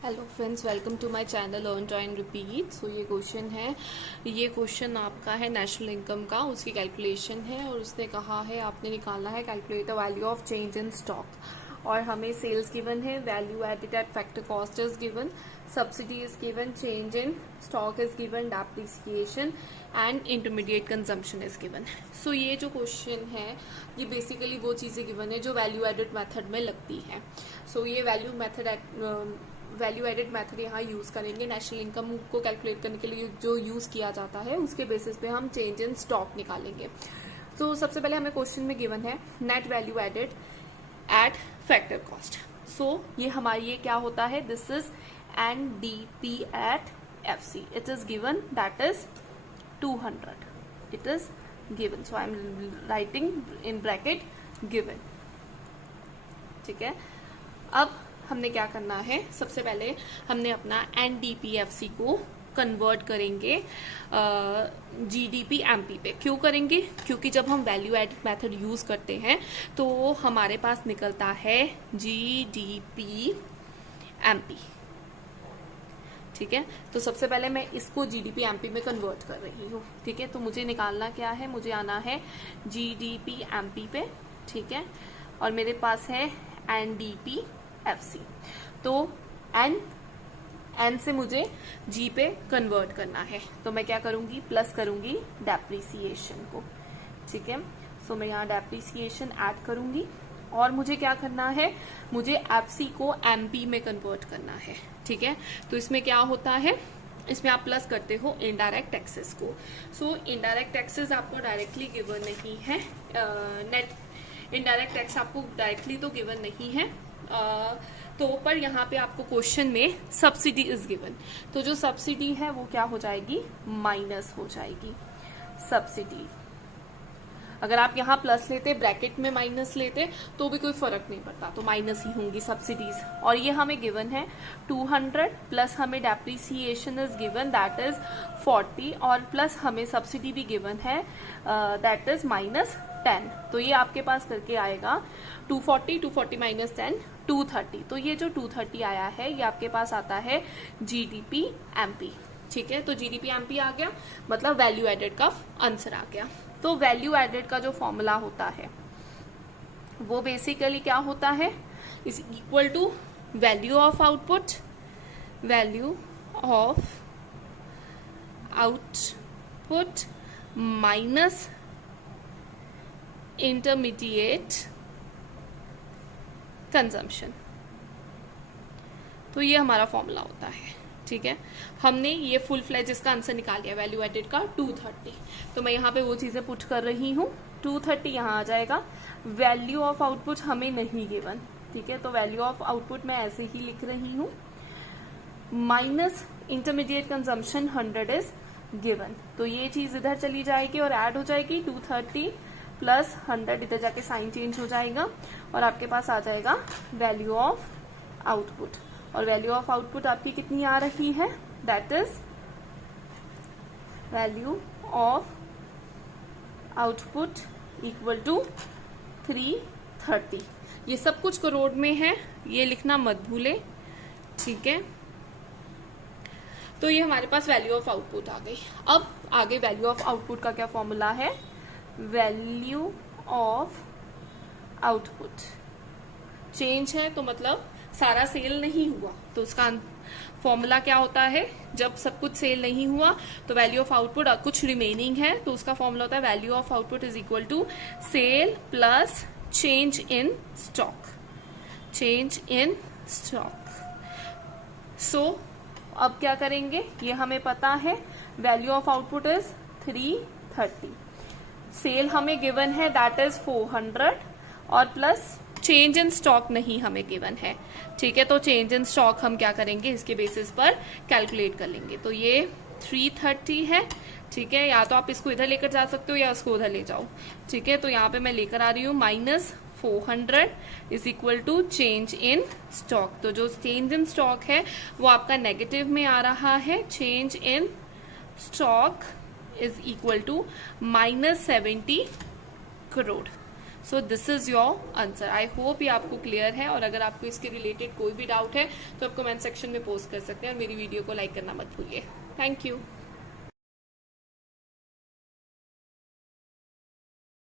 Hello friends, welcome to my channel earn try and repeat. So ये question आपका है national income का, उसकी कैलकुलेशन है और उसने कहा है आपने निकालना है calculate the value of change in stock. और हमें सेल्स गिवन है, value added at factor cost is given, subsidy is given, change in stock is given, depreciation and intermediate consumption is given. So ये जो question है ये basically वो चीजें given है जो वैल्यू एडेड मेथड में लगती है। सो ये वैल्यू एडेड मेथड यहाँ यूज करेंगे। नेशनल इनकम को कैलकुलेट करने के लिए जो यूज किया जाता है उसके बेसिस पे हम चेंज इन स्टॉक निकालेंगे। तो सबसे पहले हमें क्वेश्चन में गिवन है net value added at factor cost. So ये हमारी ये क्या होता है, this is NDP at FC। It is given that is 200। It is given, so I am writing in bracket given. ठीक है, अब हमने क्या करना है, सबसे पहले हमने अपना NDPFC को कन्वर्ट करेंगे GDP MP पे। क्यों करेंगे? क्योंकि जब हम वैल्यू एडेड मेथड यूज करते हैं तो हमारे पास निकलता है GDP MP। ठीक है, तो सबसे पहले मैं इसको GDP MP में कन्वर्ट कर रही हूँ। ठीक है, तो मुझे निकालना क्या है, मुझे आना है GDP MP पे। ठीक है, और मेरे पास है NDPFC। तो N से मुझे G पे कन्वर्ट करना है, तो मैं क्या करूंगी, प्लस करूंगी डेप्रिसिएशन को। ठीक है, सो मैं यहाँ डेप्रिसिएशन ऐड करूंगी और मुझे क्या करना है, मुझे FC को MP में कन्वर्ट करना है। ठीक है, तो इसमें क्या होता है, इसमें आप प्लस करते हो इनडायरेक्ट टैक्सेस को। सो इनडायरेक्ट टैक्सेस आपको डायरेक्टली गिवन नहीं है, नेट इनडायरेक्ट टैक्स आपको डायरेक्टली तो गिवन नहीं है, तो पर यहाँ पे आपको क्वेश्चन में सब्सिडी इज गिवन, तो जो सब्सिडी है वो क्या हो जाएगी, माइनस हो जाएगी सब्सिडी। अगर आप यहाँ प्लस लेते, ब्रैकेट में माइनस लेते तो भी कोई फर्क नहीं पड़ता, तो माइनस ही होंगी सब्सिडीज। और ये हमें गिवन है 200 प्लस हमें depreciation is given that is 40 और प्लस हमें सब्सिडी भी गिवन है दैट इज -10। तो ये आपके पास करके आएगा 240 माइनस 10 230। तो ये जो 230 आया है ये आपके पास आता है GDP MP। ठीक है, तो GDP MP आ गया, मतलब वैल्यू एडेड का आंसर आ गया। तो वैल्यू एडेड का जो फॉर्मूला होता है वो बेसिकली क्या होता है, is equal to value of output, value of output minus intermediate consumption. तो ये हमारा फॉर्मूला होता है। ठीक है, हमने ये फुल फ्लेज इसका आंसर निकाल लिया वैल्यू एडेड का 230। तो मैं यहाँ पे वो चीजें पुट कर रही हूँ, 230 यहाँ आ जाएगा। वैल्यू ऑफ आउटपुट हमें नहीं गिवन। ठीक है, तो वैल्यू ऑफ आउटपुट मैं ऐसे ही लिख रही हूँ, minus intermediate consumption 100 is given. तो ये चीज इधर चली जाएगी और ऐड हो जाएगी 230 प्लस 100, इधर जाके साइन चेंज हो जाएगा और आपके पास आ जाएगा वैल्यू ऑफ आउटपुट। और वैल्यू ऑफ आउटपुट आपकी कितनी आ रही है, that is value of output equal to 330। ये सब कुछ करोड़ में है, ये लिखना मत भूले। ठीक है, तो ये हमारे पास वैल्यू ऑफ आउटपुट आ गई। अब आगे वैल्यू ऑफ आउटपुट का क्या फॉर्मूला है, वैल्यू ऑफ आउटपुट चेंज है तो मतलब सारा सेल नहीं हुआ, तो उसका फॉर्मूला क्या होता है, जब सब कुछ सेल नहीं हुआ तो वैल्यू ऑफ आउटपुट कुछ रिमेनिंग है, तो उसका फॉर्मूला होता है value of output is equal to sale plus change in stock, change in stock. So अब क्या करेंगे, ये हमें पता है value of output is 330, sale हमें गिवन है दैट इज 400 और प्लस चेंज इन स्टॉक नहीं हमें गिवन है। ठीक है, तो चेंज इन स्टॉक हम क्या करेंगे, इसके बेसिस पर कैलकुलेट कर लेंगे। तो ये 330 है। ठीक है, या तो आप इसको इधर लेकर जा सकते हो या उसको उधर ले जाओ। ठीक है, तो यहाँ पे मैं लेकर आ रही हूँ -400 is equal to change in stock. तो जो चेंज इन स्टॉक है वो आपका नेगेटिव में आ रहा है, change in stock is equal to -70 crore. So this is your answer. I hope ये आपको क्लियर है, और अगर आपको इसके रिलेटेड कोई भी डाउट है तो आप कमेंट सेक्शन में पोस्ट कर सकते हैं, और मेरी वीडियो को लाइक करना मत भूलिए। Thank you.